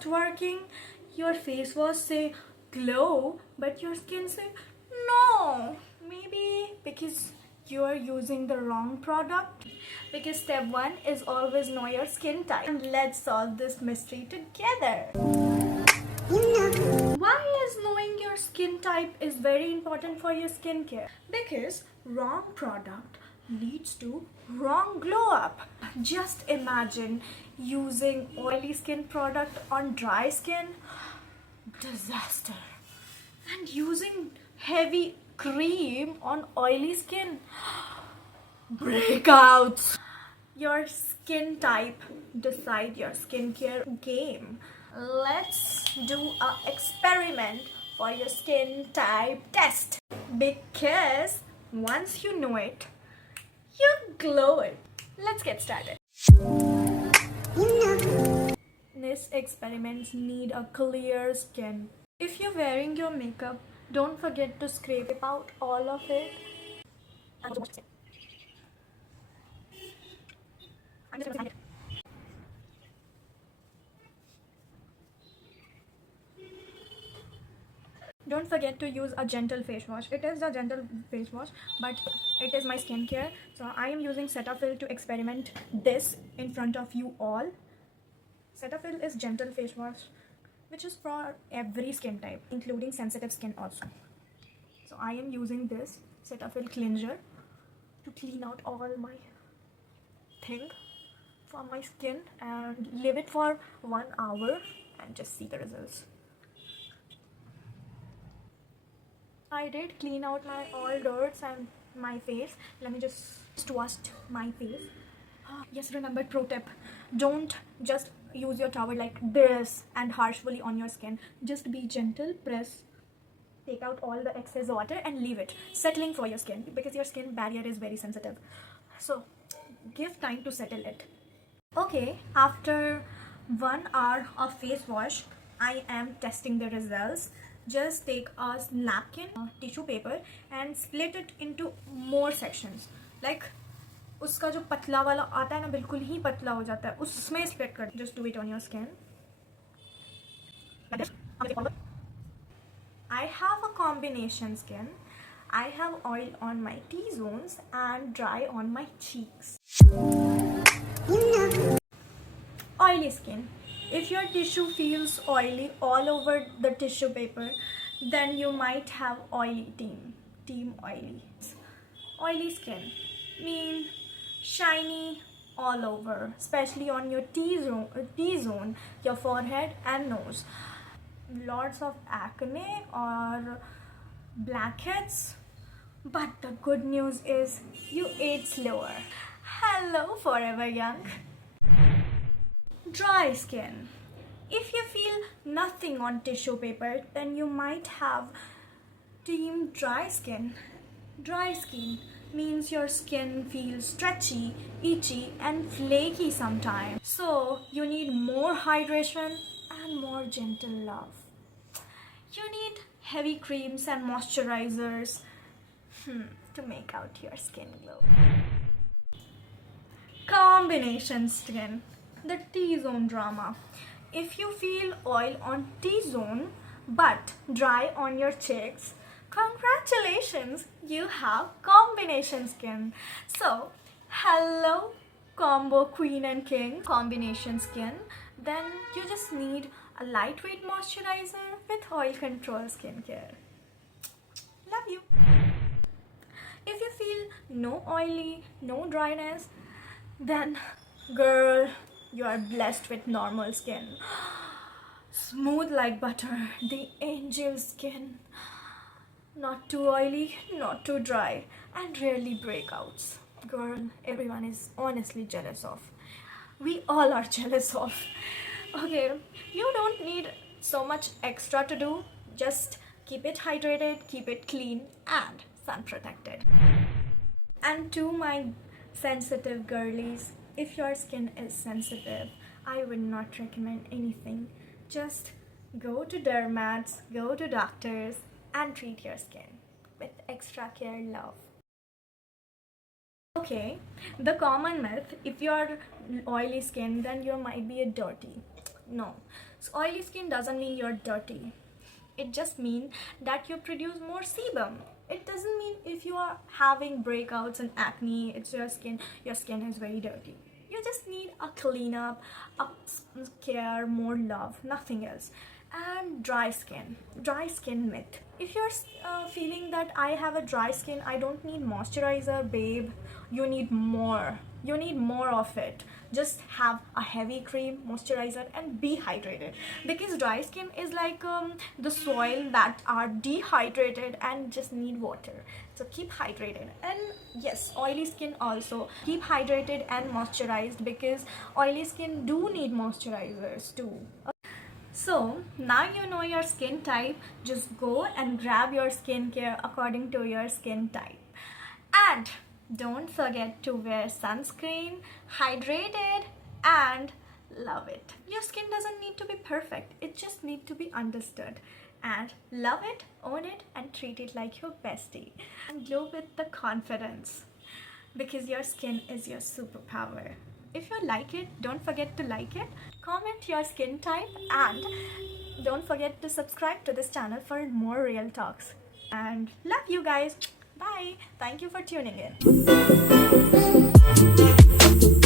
just working. Your face wash say glow, but your skin say no. Maybe because you are using the wrong product. Because step 1 is always know your skin type. And let's solve this mystery together. Why is knowing your skin type is very important for your skincare? Because wrong product leads to wrong glow up. Just imagine using oily skin product on dry skin. Disaster. And using heavy cream on oily skin. Breakouts. Your skin type decide your skincare game. Let's do an experiment for your skin type test. Because once you know it, you glow it. Let's get started. This experiments need a clear skin. If you're wearing your makeup, don't forget to scrape out all of it. Don't forget to use a gentle face wash. It is a gentle face wash, but it is my skincare. So I am using Cetaphil to experiment this in front of you all. Cetaphil is gentle face wash, which is for every skin type, including sensitive skin also. So I am using this Cetaphil cleanser to clean out all my thing from my skin and leave it for 1 hour and just see the results. I did clean out my all dirts and my face. Let me just wash my face. Yes, remember pro tip. Don't just use your towel like this and harshly on your skin. Just be gentle, press, take out all the excess water and leave it settling for your skin because your skin barrier is very sensitive. So give time to settle it. Okay, after 1 hour of face wash, I am testing the results. Just take a napkin, tissue paper and split it into more sections. Like उसका जो पतला वाला आता है ना बिल्कुल ही पतला हो जाता है उसमें split कर. Just do it on your skin. I have a combination skin. I have oil on my T-zones and dry on my cheeks. Oily skin. If your tissue feels oily all over the tissue paper, then you might have oily team oily. Oily skin mean shiny all over, especially on your T-zone, your forehead and nose. Lots of acne or blackheads. But the good news is you age slower. Hello, forever young. Dry skin. If you feel nothing on tissue paper, then you might have team dry skin. Dry skin means your skin feels stretchy, itchy and flaky sometimes. So you need more hydration and more gentle love. You need heavy creams and moisturizers to make out your skin glow. Combination skin. The T-zone drama. If you feel oil on T-zone but dry on your cheeks, congratulations, you have combination skin. So, hello combo queen and king, combination skin. Then you just need a lightweight moisturizer with oil control skincare. Love you. If you feel no oily, no dryness, then girl, you are blessed with normal skin. Smooth like butter, the angel skin. Not too oily, not too dry, and rarely breakouts. Girl, everyone is honestly jealous of. We all are jealous of. Okay, you don't need so much extra to do. Just keep it hydrated, keep it clean, and sun protected. And to my sensitive girlies, if your skin is sensitive, I would not recommend anything. Just go to dermats, go to doctors and treat your skin with extra care, love. Okay, the common myth, if you're oily skin, then you might be a dirty. No. So oily skin doesn't mean you're dirty. It just means that you produce more sebum. It doesn't mean if you are having breakouts and acne, it's your skin is very dirty. You just need a cleanup, a care, more love, nothing else. And dry skin myth. If you're feeling that I have a dry skin, I don't need moisturizer, babe, you need more. You need more of it. Just have a heavy cream, moisturizer, and be hydrated, because dry skin is like the soil that are dehydrated and just need water. So keep hydrated. And yes, oily skin also keep hydrated and moisturized, because oily skin do need moisturizers too. So now you know your skin type. Just go and grab your skincare according to your skin type. And don't forget to wear sunscreen, hydrated, and love it. Your skin doesn't need to be perfect. It just needs to be understood. And love it, own it, and treat it like your bestie. And glow with the confidence, because your skin is your superpower. If you like it, don't forget to like it, comment your skin type, and don't forget to subscribe to this channel for more real talks. And love you guys. Bye. Thank you for tuning in.